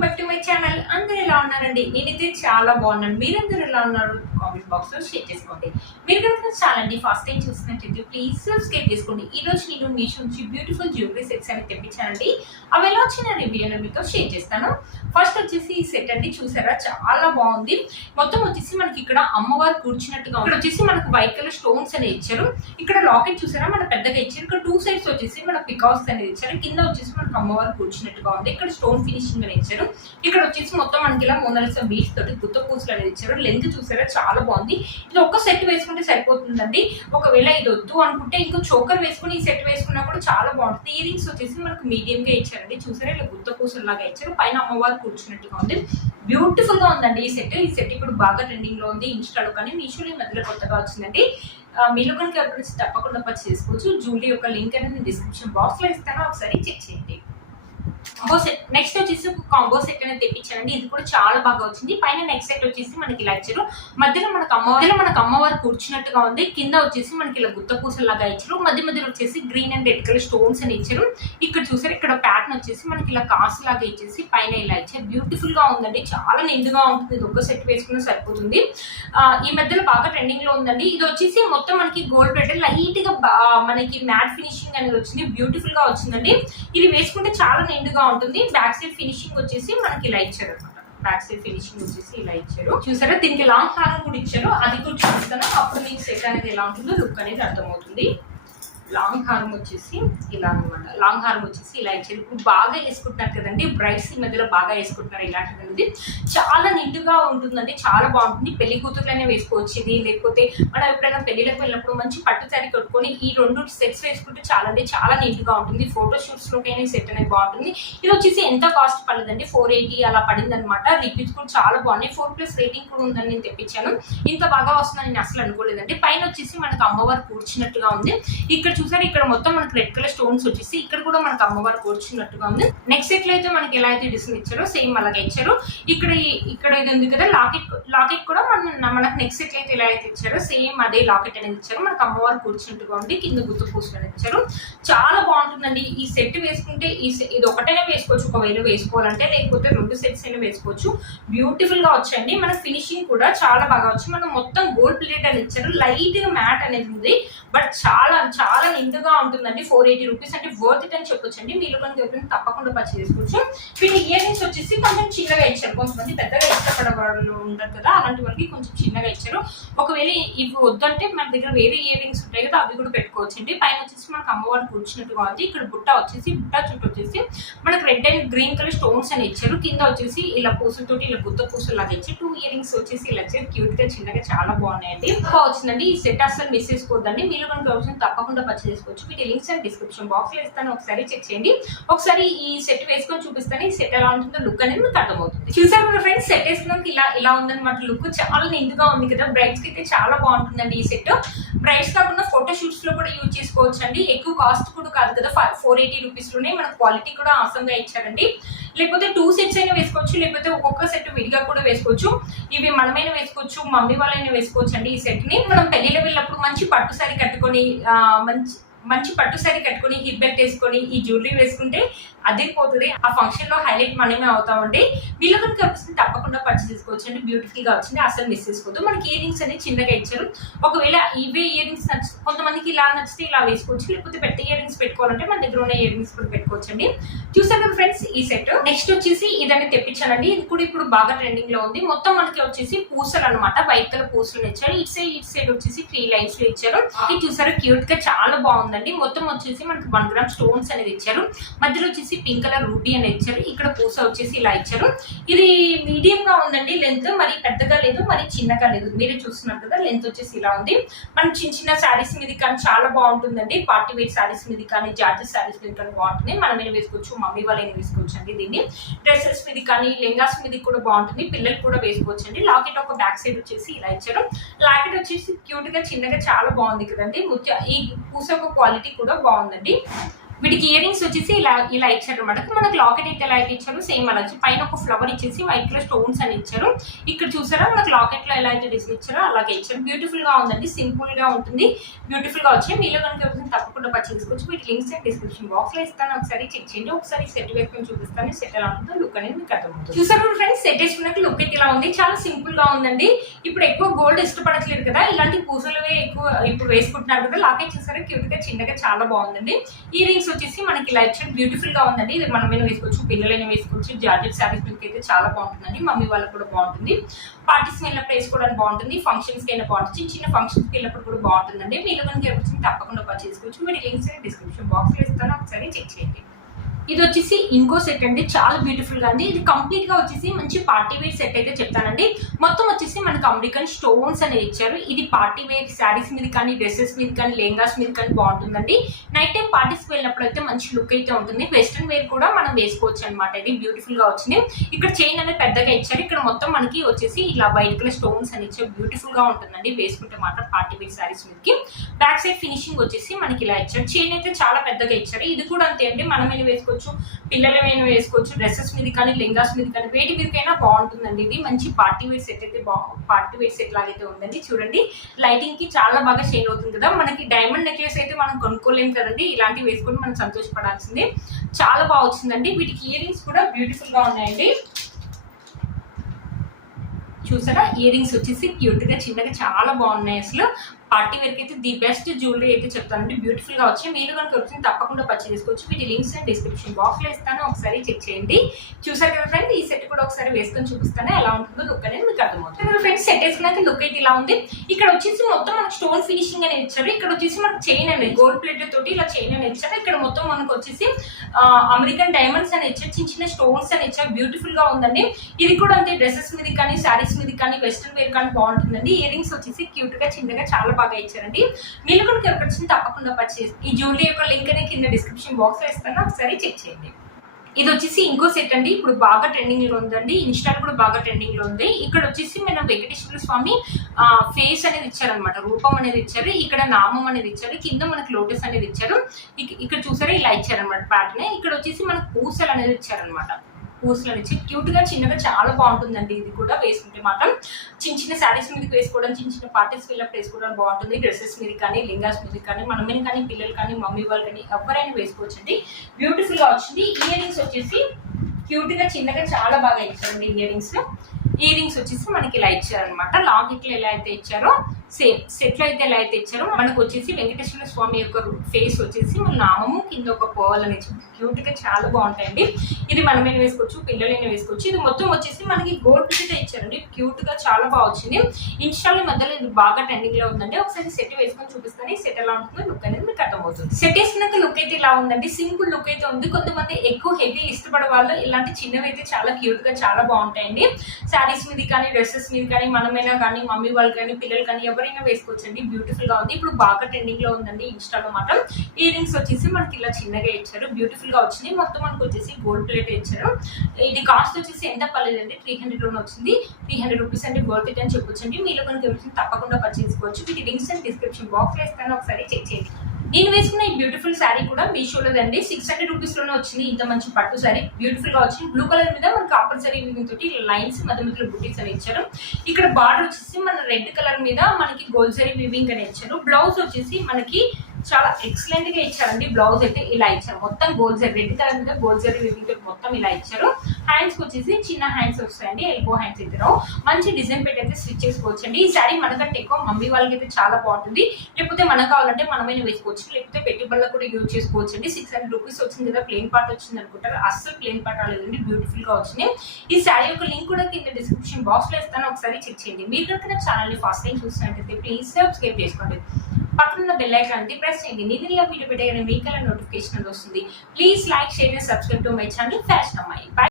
Welcome back to my channel. అందరూ ఎలా ఉన్నారండి? నేనైతే చాలా బాగున్నాను. మీరందరూ ఎలా ఉన్నారు? కామెంట్ బాక్స్ లో షేర్ చేసుకోండి. మీరు కనుక ఛానల్ ని ఫస్ట్ టైం చూసినట్లయితే ప్లీజ్ సబ్స్క్రైబ్ చేసుకోండి. ఈ రోజు నేను మీషో నుంచి బ్యూటిఫుల్ జ్యువెలరీ సెట్స్ అని తెప్పించానండి. అవి ఎలా వచ్చిన రివ్యూను మీతో షేర్ చేస్తాను. ఫస్ట్ వచ్చేసి ఈ సెట్ అండి, చూసారా చాలా బాగుంది. మొత్తం వచ్చేసి మనకి ఇక్కడ అమ్మవారు కూర్చున్నట్టుగా ఉంది. ఇక్కడ వచ్చేసి మనకు వైట్ కలర్ స్టోన్స్ అనేది ఇచ్చారు. ఇక్కడ లాకెట్ చూసారా మన పెద్దగా ఇచ్చారు. ఇక్కడ టూ సైడ్స్ వచ్చేసి మన పికాక్స్ అనేది ఇచ్చారు. కింద వచ్చేసి మనకు అమ్మవారు కూర్చున్నట్టుగా ఉంది. ఇక్కడ స్టోన్ ఫినిషింగ్ అనేది ఇచ్చారు. ఇక్కడ వచ్చేసి మొత్తం మనకి ఇలా మోనాలిసా బీడ్స్ తోటి గుత్త పూసలు అనేది ఇచ్చారు. లెంత్ చూసారా చాలా బాగుంది. ఇది ఒక్క సెట్ వేసుకుంటే సరిపోతుందండి. ఒకవేళ ఇది వద్దు అనుకుంటే ఇంకో చోకర్ వేసుకుని ఈ సెట్ వేసుకున్నా కూడా చాలా బాగుంటుంది. ఇయర్ రింగ్స్ వచ్చేసి మనకు మీడియం గా ఇచ్చారండి. చూసారా ఇలా గుత్త పూసలు లాగా ఇచ్చారు. పైన అమ్మవారు కూర్చున్నట్టుగా ఉంది. బ్యూటిఫుల్ గా ఉందండి ఈ సెట్. ఈ సెట్ ఇప్పుడు బాగా ట్రెండింగ్ లో ఉంది ఇన్స్టాలో, కానీ మీషోలో మధ్యలో కొత్తగా వచ్చిందండి. మీలో కనుక ఎవరైనా తప్పకుండా పర్చేస్ చేసుకోవచ్చు. జ్యువెలరీ యొక్క లింక్ అనేది డిస్క్రిప్షన్ బాక్స్ లో ఇస్తాను, ఒకసారి చెక్ చేయండి. కాంబో సెట్ నెక్స్ట్ వచ్చేసి ఒక కాంబో సెట్ అనేది తెప్పించానండి. ఇది కూడా చాలా బాగా వచ్చింది. పైన నెక్స్ట్ సెట్ వచ్చేసి మనకి ఇలా ఇచ్చారు. మధ్యలో మనకు అమ్మవారు కూర్చున్నట్టుగా ఉంది. కింద వచ్చేసి మనకి ఇలా గుత్త పూసలు లాగా ఇచ్చారు. మధ్యలో వచ్చేసి green and red colour stones అని ఇచ్చారు. ఇక్కడ చూసారు ఇక్కడ ప్యాటర్న్ వచ్చేసి మనకి ఇలా కాసు లాగా ఇచ్చేసి పైన ఇలా ఇచ్చారు. బ్యూటిఫుల్ గా ఉందండి, చాలా నిండుగా ఉంటుంది. ఇది ఒక్క సెట్ వేసుకున్నా సరిపోతుంది. ఈ మధ్యలో బాగా ట్రెండింగ్ లో ఉందండి. ఇది వచ్చేసి మొత్తం మనకి గోల్డ్ ప్లేటెడ్ లైట్ గా మనకి మ్యాట్ ఫినిషింగ్ అనేది వచ్చింది. బ్యూటిఫుల్ గా వచ్చిందండి. ఇది వేసుకుంటే చాలా నిండుగా ఉంటుంది. బ్యాక్ సైడ్ ఫినిషింగ్ వచ్చేసి మనకి ఇలా ఇచ్చారు అనమాట. బ్యాక్ సైడ్ ఫినిషింగ్ వచ్చేసి ఇలా ఇచ్చారు. చూసారా దీనికి లాంగ్ హారం కూడా ఇచ్చారు. అది కూడా చూపిస్తాను, అప్పుడు మీకు సెట్ అనేది ఎలా ఉంటుందో లుక్ అనేది అర్థమవుతుంది. లాంగ్ హారం వచ్చేసి ఇలా అనమాట. లాంగ్ హారం వచ్చేసి ఇలా ఇచ్చారు. ఇప్పుడు బాగా వేసుకుంటున్నారు కదండి బ్రైడ్స్, ఈ మధ్యలో బాగా వేసుకుంటున్నారు ఇలాంటిది. చాలా నిండుగా ఉంటుందండి, చాలా బాగుంటుంది. పెళ్లి కూతుర్లనే వేసుకోవచ్చు ఇది. లేకపోతే మనం ఎప్పుడైనా పెళ్లిలకు వెళ్ళినప్పుడు మంచి పట్టు శారీ కట్టుకొని ఈ రెండు సెట్స్ వేసుకుంటే చాలా నిండుగా ఉంటుంది. ఫోటో షూట్స్ లోకైనా సెట్ అనేది బాగుంటుంది. ఇది వచ్చేసి ఎంత కాస్ట్ పడలేదండి, 480 అలా పడింది అనమాట. రివ్యూస్ కూడా చాలా బాగున్నాయి. 4+ రేటింగ్ కూడా ఉందని నేను తెప్పించాను. ఇంత బాగా వస్తుందని నేను అసలు అనుకోలేదండి. పైన వచ్చేసి మనకు అమ్మవారు కూర్చున్నట్టుగా ఉంది. ఇక్కడ చూసారు ఇక్కడ మొత్తం మనకి రెడ్ కలర్ స్టోన్స్ వచ్చేసి ఇక్కడ కూడా మనకు అమ్మవారు కూర్చున్నట్టుగా ఉంది. నెక్స్ట్ సెట్ లో అయితే మనకి ఎలా అయితే డిజైన్ ఇచ్చారో సేమ్ అలాగే ఇచ్చారు. ఇక్కడ ఇది ఉంది కదా లాకెట్ కూడా మనకు నెక్స్ట్ సెట్ అయితే ఎలా అయితే ఇచ్చారో సేమ్ అదే లాకెట్ అనేది ఇచ్చారు. మనకు అమ్మవారు కూర్చున్నట్టుగా ఉంది. కింద గుత్త పూసలు అనేది ఇచ్చారు. చాలా బాగుంటుందండి. ఈ సెట్ వేసుకుంటే ఇది ఒకటైనా వేసుకోవచ్చు ఒకవేళ వేసుకోవాలంటే, లేకపోతే 2 సెట్స్ అయినా వేసుకోవచ్చు. బ్యూటిఫుల్ గా వచ్చాయండి. మన ఫినిషింగ్ కూడా చాలా బాగా వచ్చి మనం మొత్తం గోల్డ్ ప్లేట్ అని ఇచ్చారు. లైట్ గా మ్యాట్ అనేది ఉంది, బట్ చాలా నిండుగా ఉంటుందండి. 480 రూపీస్ అంటే వర్త్ ఇట్ అని చెప్పొచ్చండి. మీరు కనుక ఎవరైనా తప్పకుండా పర్చేస్ చేసుకోవచ్చు. వీటి ఇయర్ రింగ్స్ వచ్చేసి కొంచెం చిన్నగా ఇచ్చారు. కొంతమంది పెద్దగా ఇష్టపడే వాళ్ళు ఉంటారు కదా, అలాంటి వాళ్ళకి కొంచెం చిన్నగా ఇచ్చారు. ఒకవేళ ఇవి వద్దంటే మన దగ్గర వేరే ఇయర్ రింగ్స్ ఉంటాయి కదా, అవి కూడా పెట్టుకోవచ్చండి. పైన వచ్చేసి మనకు అమ్మవారు కూర్చున్నట్టుగా ఉంది. ఇక్కడ బుట్ట చుట్టూ వచ్చేసి మనకు red and green colour stones అని ఇచ్చారు. కింద వచ్చేసి ఇలా పూసలతోటి ఇలా గుత్త పూసలు లాగా ఇచ్చి 2 ఇయర్ రింగ్స్ వచ్చేసి ఇలా ఇచ్చారు. క్యూట్ గా చిన్నగా చాలా బాగున్నాయండి. వచ్చిందండి ఈ సెట్ అసలు మిస్ చేసుకోవద్దండి. మీరు కనుక తప్పకుండా పర్చేస్ చేసుకోవచ్చు. వీటి లింక్స్ అండ్ డిస్క్రిప్షన్ బాక్స్ లో ఇస్తాను, ఒకసారి చెక్ చేయండి. ఒకసారి ఈ సెట్ వేసుకొని చూపిస్తాను. ఈ సెట్ ఎలా ఉంటుందో లుక్ అనేది మీకు అర్థమవుతుంది. చూసారు కదా ఫ్రెండ్స్, సెట్ వేసుకున్నాక ఇలా ఉందన్నమాట. లుక్ చాలా నిండుగా ఉంది కదా. బ్రైడ్స్ కి అయితే చాలా బాగుంటుందండి ఈ సెట్. బ్రైడ్స్ కాకుండా ఫోటో షూట్స్ లో కూడా యూజ్ చేసుకోవచ్చు అండి. ఎక్కువ కాస్ట్ కూడా కాదు కదా, 480 రూపీస్ లోనే మన క్వాలిటీ కూడా ఆసంగా ఇచ్చారండి. లేకపోతే 2 సెట్స్ అయినా వేసుకోవచ్చు, లేకపోతే ఒక్కొక్క సెట్ విడిగా కూడా వేసుకోవచ్చు. ఇవి మనమైనా వేసుకోవచ్చు, మమ్మీ వాళ్ళైనా వేసుకోవచ్చు అండి. ఈ సెట్ ని మనం పెళ్లిలో వెళ్ళినప్పుడు మంచి పట్టు సారీ కట్టుకొని మంచి పట్టు సారీ కట్టుకొని హిప్ బెల్ట్ వేసుకొని ఈ జ్యువెలరీ వేసుకుంటే అదిరిపోతుంది. ఆ ఫంక్షన్ లో హైలైట్ మనమే అవుతామండి. వీళ్ళు కనుక తప్పకుండా పర్చేస్ చేసుకోవచ్చు అండి. బ్యూటిఫుల్ గా వచ్చింది, అసలు మిస్ చేసుకోవద్దు. మనకి ఇయర్ రింగ్స్ అనేది చిన్నగా ఇచ్చారు. ఒకవేళ ఇవే ఇయర్ రింగ్స్ కొంతమందికి ఇలా నచ్చితే ఇలా వేసుకోవచ్చు, లేకపోతే పెద్ద ఇయర్ రింగ్స్ పెట్టుకోవాలంటే మన దగ్గర ఉన్న ఇయర్ రింగ్స్ కూడా పెట్టుకోవచ్చు అండి. చూసారు కదా ఫ్రెండ్స్ ఈ సెట్. నెక్స్ట్ వచ్చేసి ఇదని తెప్పించానండి. ఇది కూడా ఇప్పుడు బాగా ట్రెండింగ్ లో ఉంది. మొత్తం మనకి వచ్చేసి పూసలు అనమాట, వైట్ కలర్ పూసలు ఇచ్చారు. ఇటు సైడ్ వచ్చేసి 3 లైన్స్ లో ఇచ్చారు. ఇది చూసారు క్యూట్ గా చాలా బాగుందండి. మొత్తం వచ్చేసి మనకి 1 గ్రామ్ స్టోన్స్ అనేది ఇచ్చారు. మధ్యలో వచ్చేసి పింక్ కలర్ రూబీ అని ఇచ్చారు. ఇక్కడ పూస వచ్చేసి ఇలా ఇచ్చారు. ఇది మీడియం గా ఉందండి లెంత్, మరి పెద్దగా లేదు మరి చిన్నగా లేదు. మీరే చూస్తున్నారు కదా, లెంత్ వచ్చేసి ఇలా ఉంది. మనం చిన్న శారీస్ మీద కానీ చాలా బాగుంటుందండి. పార్టీ వేర్ శారీస్ మీద కానీ జార్జెట్ శారీస్ మీద కానీ బాగుంటుంది. మనం మీద వేసుకోవచ్చు, మమ్మీ వాళ్ళని వేసుకోవచ్చు అండి. దీన్ని డ్రెస్సెస్ మీద కానీ లెంగాస్ మీద కూడా బాగుంటుంది. పిల్లలు కూడా వేసుకోవచ్చు అండి. లాకెట్ ఒక బ్యాక్ సైడ్ వచ్చేసి ఇలా ఇచ్చారు. లాకెట్ వచ్చేసి క్యూట్ గా చిన్నగా చాలా బాగుంది కదండి. ఈ పూస ఒక క్వాలిటీ కూడా బాగుందండి. వీటికి ఇయర్ రింగ్స్ వచ్చేసి ఇలా ఇచ్చారు అనమాట. మనకు లాకెట్ అయితే ఎలా అయితే ఇచ్చారు సేమ్ అలా వచ్చి పైన ఒక ఫ్లవర్ ఇచ్చేసి వైట్ కలర్ స్టోన్స్ అని ఇచ్చారు. ఇక్కడ చూసారా మనకు లాకెట్ లో ఎలా అయితే డిజైన్ ఇచ్చారో అలాగే ఇచ్చారు. బ్యూటిఫుల్ గా ఉందండి, సింపుల్ గా ఉంటుంది, బ్యూటిఫుల్ గా వచ్చాయి. మీలో కనుక తప్పకుండా పర్చేస్ చేసుకోవచ్చు. వీటి లింక్స్ డిస్క్రిప్షన్ బాక్స్ లో ఇస్తాను, ఒకసారి చెక్ చేయండి. ఒకసారి సెట్ వేసుకొని చూపిస్తాను, సెట్ ఎలా ఉంటుందో లుక్ అనేది మీకు అర్థమవుతుంది. చూసారు ఫ్రెండ్స్, సెట్ వేసుకున్నాక లుక్ అయితే ఇలా ఉంది, చాలా సింపుల్ గా ఉందండి. ఇప్పుడు ఎక్కువ గోల్డ్ ఇష్టపడట్లేదు కదా, ఇలాంటి పూసలవే ఎక్కువ ఇప్పుడు వేసుకుంటున్నారు కదా. లాకెట్ చూసారా క్యూట్ గా చిన్నగా చాలా బాగుందండి. ఇయర్ రింగ్స్ వచ్చేసి మనకి ఇలా ఇచ్చారు, బ్యూటిఫుల్ గా ఉందండి. ఇది మనమైనా వేసుకోవచ్చు, పిల్లలైనా వేసుకోవచ్చు. జార్జెట్ శారీస్ మీకు అయితే చాలా బాగుంటుందండి, మమ్మీ వాళ్ళకి కూడా బాగుంటుంది. పార్టీస్ వెళ్ళినప్పుడు వేసుకోవడానికి బాగుంటుంది, ఫంక్షన్స్ కి వెళ్ళినప్పుడు బాగుంటుంది, చిన్న ఫంక్షన్స్ కి వెళ్ళినప్పుడు కూడా బాగుంటుందండి. మీరు కనుక తప్పకుండా పర్చేస్ చేసుకోవచ్చు. మీరు లింక్స్ డిస్క్రిప్షన్ బాక్స్ లో ఇస్తాను, ఒకసారి చెక్ చేయండి. ఇది వచ్చేసి ఇంకో సెట్ అండి, చాలా బ్యూటిఫుల్ గా ఉంది. ఇది కంప్లీట్ గా వచ్చేసి మంచి పార్టీ వేర్ సెట్ అయితే చెప్తానండి. మొత్తం వచ్చేసి మనకు అమెరికన్ స్టోన్స్ అనేది ఇచ్చారు. ఇది పార్టీ వేర్ శారీస్ మీద కానీ, డ్రెస్సెస్ మీద కానీ, లెహంగాస్ మీద కానీ బాగుంటుందండి. నైట్ టైం పార్టీస్ వెళ్ళినప్పుడు అయితే మంచి లుక్ అయితే ఉంటుంది. వెస్ట్రన్ వేర్ కూడా మనం వేసుకోవచ్చు అనమాట. ఇది బ్యూటిఫుల్ గా వచ్చింది. ఇక్కడ చైన్ అనేది పెద్దగా ఇచ్చారు. ఇక్కడ మొత్తం మనకి వచ్చేసి ఇలా వైట్ కలర్ స్టోన్స్ అని ఇచ్చారు, బ్యూటిఫుల్ గా ఉంటుందండి వేసుకుంటే మాత్రం పార్టీ వేర్ శారీస్ మీదకి. బ్యాక్ సైడ్ ఫినిషింగ్ వచ్చేసి మనకి ఇలా ఇచ్చారు. చైన్ అయితే చాలా పెద్దగా ఇచ్చారు. ఇది కూడా అంతే అండి, మనం మీద వేసుకోవచ్చు, పిల్లలమైనా వేసుకోవచ్చు, డ్రెస్సెస్ మీద కానీ, లెంగాస్ మీద కానీ, వేటి మీదకైనా బాగుంటుందండి. ఇది మంచి పార్టీ వేర్ సెట్ అయితే పార్టీ వేర్ సెట్ లాగైతే ఉందండి. చూడండి లైటింగ్ కి చాలా బాగా షైన్ అవుతుంది కదా. మనకి డైమండ్ నెక్లెస్ అయితే మనం కొనుక్కోలేము కదండి, ఇలాంటివి వేసుకొని మనం సంతోషపడాల్సిందే. చాలా బాగా వచ్చిందండి. వీటికి ఇయర్ రింగ్స్ కూడా బ్యూటిఫుల్ గా ఉన్నాయండి. చూసారా ఇయర్ రింగ్స్ వచ్చేసి క్యూట్ గా చిన్నగా చాలా బాగున్నాయి. అసలు పార్టీ వేర్ అయితే ది బెస్ట్ జ్యువెలరీ అయితే చెప్తానండి, బ్యూటిఫుల్ గా వచ్చి మీరు కనుక వచ్చింది తప్పకుండా పర్చేస్ చేసుకోవచ్చు. వీటి లింక్స్ డిస్క్రిప్షన్ బాక్స్ లో ఇస్తాను, ఒకసారి చెక్ చేయండి. చూసారు కదా ఫ్రెండ్స్, ఈ సెట్ కూడా ఒకసారి వేసుకొని చూపిస్తాను, ఎలా ఉంటుందో లుక్ అనేది మీకు అర్థమవుతుంది. ఫ్రెండ్స్ సెట్ వేసుకున్నాక లుక్ అయితే ఇలా ఉంది. ఇక్కడ వచ్చేసి మొత్తం మనకు స్టోన్ ఫినిషింగ్ అనేది ఇచ్చారు. ఇక్కడ వచ్చేసి మనకు చైన్ అనేది గోల్డ్ ప్లేట్ తోటి ఇలా చైన్ అనేది ఇచ్చారు. ఇక్కడ మొత్తం మనకు వచ్చేసి అమెరికన్ డైమండ్స్ అని ఇచ్చారు, చిన్న చిన్న స్టోన్స్ అని ఇచ్చారు, బ్యూటిఫుల్ గా ఉందండి. ఇది కూడా అంతే, డ్రెస్సెస్ మీద కానీ, శారీస్ మీద కానీ, వెస్ట్రన్ వేర్ కానీ బాగుంటుందండి. ఇయర్ రింగ్స్ వచ్చేసి క్యూట్ గా చిన్నగా చాలా బాగా ఇచ్చారండి. మీరు కూడా ఎవరికి తప్పకుండా పర్చేస్. ఈ జ్యువెలరీ యొక్క లింక్ అనేది కింద డిస్క్రిప్షన్ బాక్స్ లో ఇస్తాను, ఒకసారి చెక్ చేయండి. ఇది వచ్చేసి ఇంకో సెట్ అండి, ఇప్పుడు బాగా ట్రెండింగ్ లో ఉందండి, ఇన్స్టా కూడా బాగా ట్రెండింగ్ లో ఉంది. ఇక్కడ వచ్చేసి మనం వెంకటేశ్వర స్వామి ఫేస్ అనేది ఇచ్చారనమాట, రూపం అనేది ఇచ్చారు. ఇక్కడ నామం అనేది ఇచ్చారు, కింద మనకి లోటస్ అనేది ఇచ్చారు. ఇక్కడ చూసారా ఇలా ఇచ్చారనమాట ప్యాటర్న్. ఇక్కడ వచ్చేసి మనకు పూసలు అనేది ఇచ్చారనమాట, పూసలు ఇచ్చి క్యూట్ గా చిన్నగా చాలా బాగుంటుందండి. ఇది కూడా వేసుకుంటే మాత్రం చిన్న చిన్న శారీస్ మీదకి వేసుకోవడం, చిన్న చిన్న పార్టీస్ వెళ్ళినప్పుడు వేసుకోవడం బాగుంటుంది. డ్రెస్సెస్ మీద కానీ, లెంగాస్ మీద కానీ, మనమే కానీ, పిల్లలు కానీ, మమ్మీ వాళ్ళు కానీ ఎవరైనా వేసుకోవచ్చండి. బ్యూటిఫుల్ గా వచ్చింది. ఇయర్ రింగ్స్ వచ్చేసి క్యూట్ గా చిన్నగా చాలా బాగా ఇచ్చారండి. ఇయర్ రింగ్స్ వచ్చేసి మనకి ఇలా ఇచ్చారనమాట. లాకెట్లు ఎలా అయితే ఇచ్చారో సేమ్ సెట్ లో అయితే ఎలా అయితే ఇచ్చారో మనకు వచ్చేసి వెంకటేశ్వర స్వామి యొక్క ఫేస్ వచ్చేసి మన నామము, కింద ఒక పోవల్ అనేది క్యూట్ గా చాలా బాగుంటాయండి. ఇది మనమైనా వేసుకోవచ్చు, పిల్లలైనా వేసుకోవచ్చు. ఇది మొత్తం వచ్చేసి మనకి గోల్డ్ ప్లేట్ ఇచ్చారండి, క్యూట్ గా చాలా బాగా వచ్చింది. ఇన్స్టాల్ మధ్యలో ఇది బాగా ట్రెండింగ్ లో ఉందండి. ఒకసారి సెట్ వేసుకొని చూపిస్తాను, సెట్ ఎలా ఉంటుందో లుక్ అనేది మీకు అర్థమవుతుంది. సెట్ వేసుకున్నాక లుక్ అయితే ఇలా ఉందండి, సింపుల్ లుక్ అయితే ఉంది. కొంతమంది ఎక్కువ హెవీ ఇష్టపడే వాళ్ళు ఇలాంటి చిన్నవి అయితే చాలా క్యూట్ గా చాలా బాగుంటాయండి. శారీస్ మీద కానీ, డ్రెస్సెస్ మీద కానీ, మనమైనా కానీ, మమ్మీ వాళ్ళు కానీ, పిల్లలు కానీ ఎవరైనా వేసుకోవచ్చండి. బ్యూటిఫుల్ గా ఉంది, ఇప్పుడు బాగా ట్రెండింగ్ లో ఉందండి ఇన్స్టాలో మాత్రం. ఇయర్ రింగ్స్ వచ్చేసి మనకి ఇలా చిన్నగా ఇచ్చారు, బ్యూటిఫుల్ గా వచ్చింది. మొత్తం మనకు వచ్చేసి గోల్డ్ ప్లేట్ ఇచ్చారు. ఇది కాస్ట్ వచ్చేసి ఎంత పర్లేదండి, 300 లోనే వచ్చింది. 300 రూపీస్ అంటే వర్త్ ఇట్ అని చెప్పొచ్చండి. మీలో కనుక ఎవరికి తప్పకుండా పర్చేస్ చేసుకోవచ్చు. వీటి లింక్స్ అండ్ డిస్క్రిప్షన్ బాక్స్ లో ఇస్తాను, ఒకసారి చెక్ చేయండి. నేను వేసుకున్న ఈ బ్యూటిఫుల్ శారీ కూడా మీషోలోదండి, 600 రూపీస్ లోనే వచ్చింది. ఇంత మంచి పట్టు శారీ బ్యూటిఫుల్ గా వచ్చింది. బ్లూ కలర్ మీద మనకి కాపర్ శారీ తోటి లైన్స్ మధ్య మధ్యలో బుటీస్ అని ఇచ్చారు. ఇక్కడ బార్డర్ వచ్చేసి మన రెడ్ కలర్ మీద మనకి గోల్డ్ శారీ వివింగ్ అని ఇచ్చారు. బ్లౌజ్ వచ్చేసి మనకి చాలా ఎక్సలెంట్ గా ఇచ్చారండి. బ్లౌజ్ అయితే ఇలా ఇచ్చారు, మొత్తం గోల్డ్ జరీ రెడ్ కలర్ మీద గోల్డ్ జరీ వివింగ్ మొత్తం ఇలా ఇచ్చారు. హ్యాండ్స్ వచ్చేసి చిన్న హ్యాండ్స్ వస్తాయండి, ఎల్బో హ్యాండ్స్ అయితే మంచి డిజైన్ పెట్టి అయితే స్టిచ్ చేసుకోవచ్చు అండి. ఈ శారీ మనకంటే ఎక్కువ మమ్మీ వాళ్ళకి అయితే చాలా బాగుంటుంది. లేకపోతే మనకు కావాలంటే మనమైనా వేసుకోవచ్చు, లేకపోతే పెట్టుబడులకు కూడా యూజ్ చేసుకోవచ్చు అండి. 600 రూపీస్ వచ్చింది కదా, ప్లెయిన్ పార్ట్ వచ్చింది అనుకుంటారు, అస్సలు ప్లెయిన్ పార్ట్ రాలేదండి, బ్యూటిఫుల్ గా వచ్చింది. ఈ శారీ యొక్క లింక్ కూడా కింద డిస్క్రిప్షన్ బాక్స్ లో ఇస్తాను, ఒకసారి చెక్ చేయండి. మీరు కనుక నా ఛానల్ ని ఫస్ట్ టైం చూసినట్టయితే ప్లీజ్ సబ్స్క్రైబ్ చేసుకోండి, పక్కన బెల్ ఐకాన్ ప్రెస్ చేయండి. నేను ఇలా వీడియో పెట్టగానే మీకు నోటిఫికేషన్ వస్తుంది. Please like, share and subscribe to my channel fashion అమ్మాయి.